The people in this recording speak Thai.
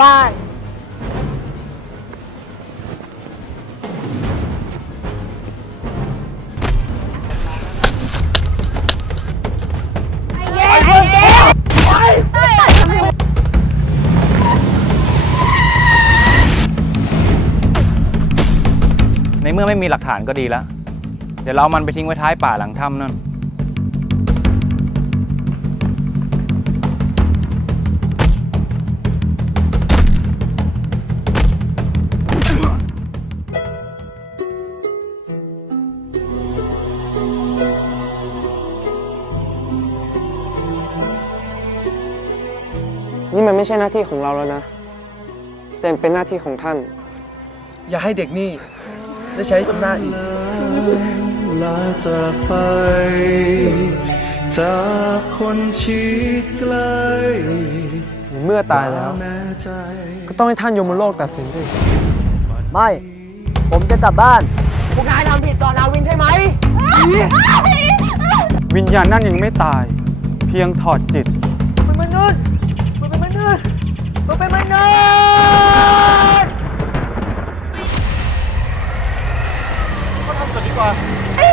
บ้านไอ้เย็นไอ้เย็นไอ้ในเมื่อไม่มีหลักฐานก็ดีแล้ว เดี๋ยวเราเอามันไปทิ้งไว้ท้ายป่าหลังถ้ำนั่น นี่มันไม่ใช่หน้าที่ของเราแล้วนะ แต่มันเป็นหน้าที่ของท่าน อย่าให้เด็กนี่ได้ใช้อำนาจอีก ลาจากไป จากคนชิดไกลเมื่อตายแล้ว แม้ใจ ก็ต้องให้ท่านยมโลกตัดสินสิไม่ ผมจะกลับบ้าน พวกนายทำผิดต่อนาวินใช่ไหม วิญญาณนั่นยังไม่ตาย เพียงถอดจิต มันเป็นมนุษย์ 哎